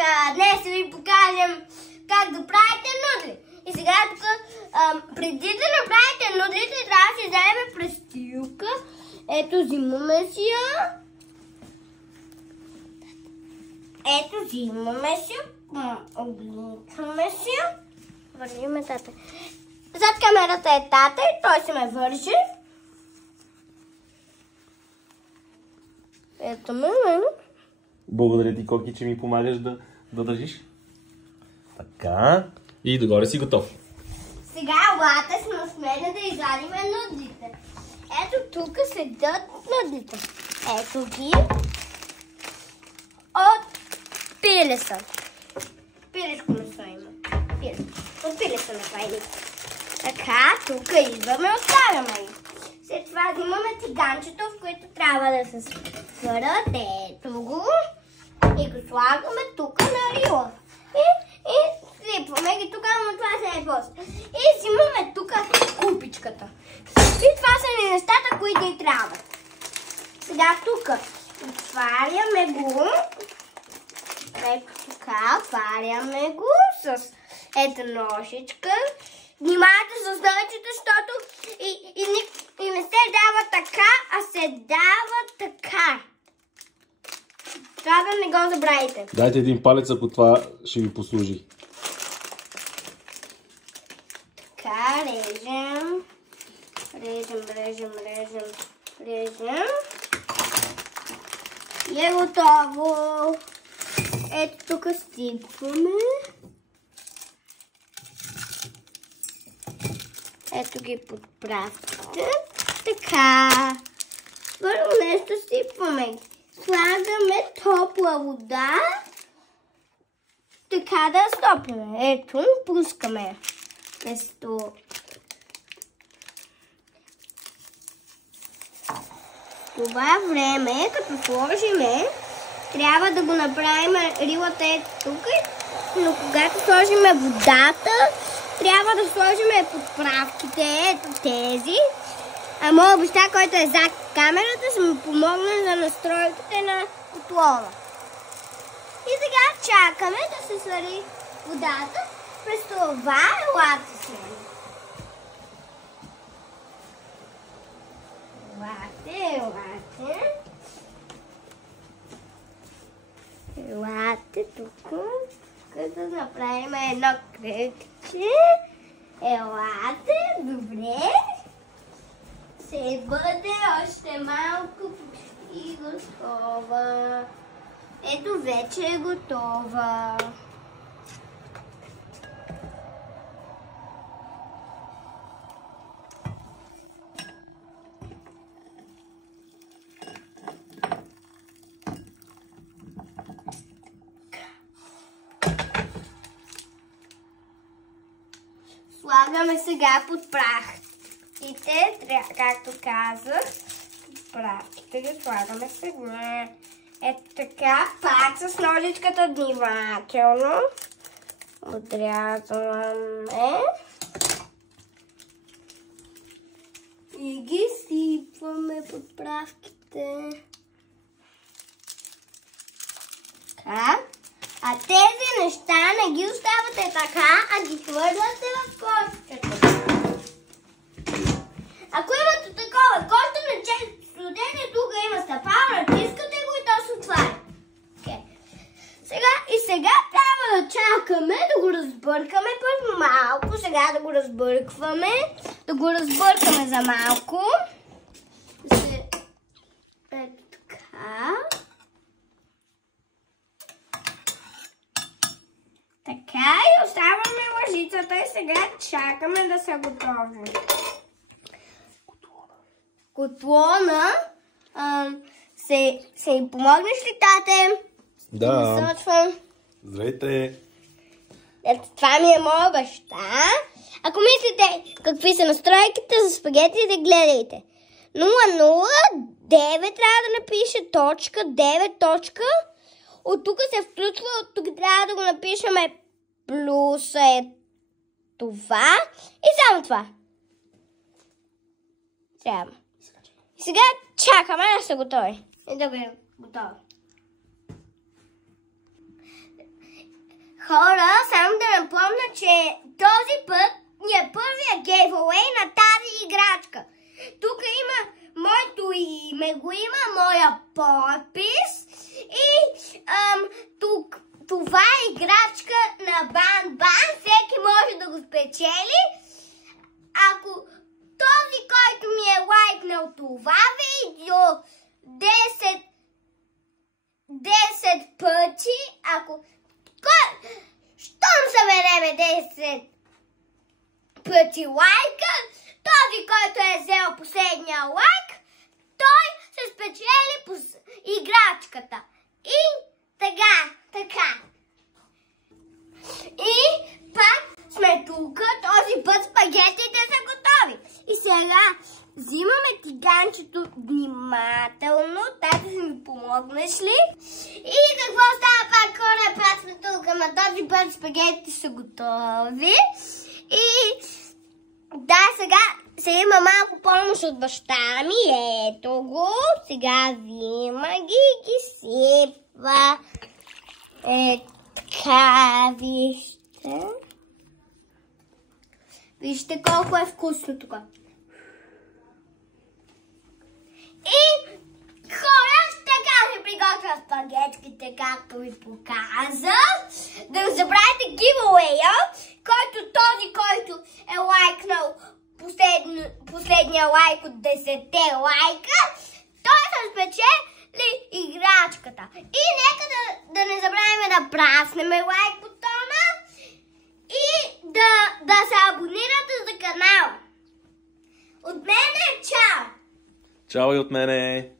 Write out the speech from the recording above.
така, днес ще ви покажем как да правите нудли. И сега тук, преди да направите нудлите, трябва да си вземем престилка. Ето, взимаме си я. Ето, взимаме си. Обличаме си. Вървиме тата. Зад камерата е тата и той се ме върши. Ето ме. Благодаря ти, Коки, че ми помагаш да държиш. Така. И догоре си готов. Сега елате сме с мен да извадим нудлите. Ето тук седят нудлите. Ето ги. От пилеса. Пилешко месо има. От пилеса направили. Така, тук идваме, оставяме ги. След това имаме циганчето, в което трябва да се свърят. Ето го. И го слагаме тук на рила. И слипваме ги тук, но това се е после. И взимаме тук купичката. И това са ни нещата, които ни трябват. Сега тук отваряме го. Ето така, отваряме го с ето ножичка. Внимавайте с ножичето, защото и не се дава така, а се дава така. Това да не го забравите. Дайте един палец, ако това ще ви послужи. Така, режем. Режем. И е готово. Ето тук стипваме. Ето ги подправките. Така. Първо нещо сипваме. Слагаме топла вода. Така да стопиме. Ето, пускаме. Место. Това време, като сложиме, трябва да го направим рилата е тук. Но когато сложиме водата, трябва да сложиме подправките, ето тези. А моят баща, който е зад камерата, ще ми помогне за настройките на котлона. И сега чакаме да се свари водата. През това елате си. Елате тук. Като направим едно кръгче. Елате, добре. Ще бъде още малко почти готова. Ето вече е готова. Слагаме сега подправките, както казах. Подправките ги слагаме сега. Ето така, пак с ножичката внимателно. Отрязваме. И ги сипваме подправките. Така. А тези неща не ги оставате така, а ги хвърляте в кошчето. Ако имате такова кошче, студете, тук има стъпал, натискате го и то се отваря. Сега трябва да чакаме да го разбъркаме първо малко. Сега да го разбъркваме. Да го разбъркаме за малко. Ето така. Така и оставяме лъжицата и сега чакаме да са готови. Котлона се им помогнеш ли, тате? Да. Здравейте. Ето това ми е моя баща. Ако мислите какви са настройките за спагетите, гледайте. 009 трябва да напише точка, 9 точка. От тук се включва, от тук трябва да го напишеме плюса е това и само това. Трябва. И сега чакаме да са готови. И да го е готово. Хора, само да напомня, че този път е първия giveaway на тази играчка. Тук има моето име, го има моя подпис и това е играчка на Бан-Бан. Всеки може да го спечели. Ако този, който ми е лайкнал това видео 10 пъти, щом събереме 10 пъти лайка, този, който е взел последния лайк, той се спечели играчката. И така. И пак сме тук, този път спагетите са готови. И сега взимаме тиганчето внимателно. Тати, си ми помогнеш ли? И какво става пак, хора? Пак сме тук, ама този път спагетите са готови. И да, сега има малко помощ от баща ми. Ето го. Сега взима ги сипва. Така, вижте. Вижте колко е вкусно тук. И хора, така се приготвя спагетките, както ви показах. Да не забравяйте giveaway-а, който е лайкнал последния лайк от 10 лайка, той се спечели играчката. И нека да не забравяме да праснем лайк бутона и да се абонирате за канала. От мен е чао! Чао и от мене!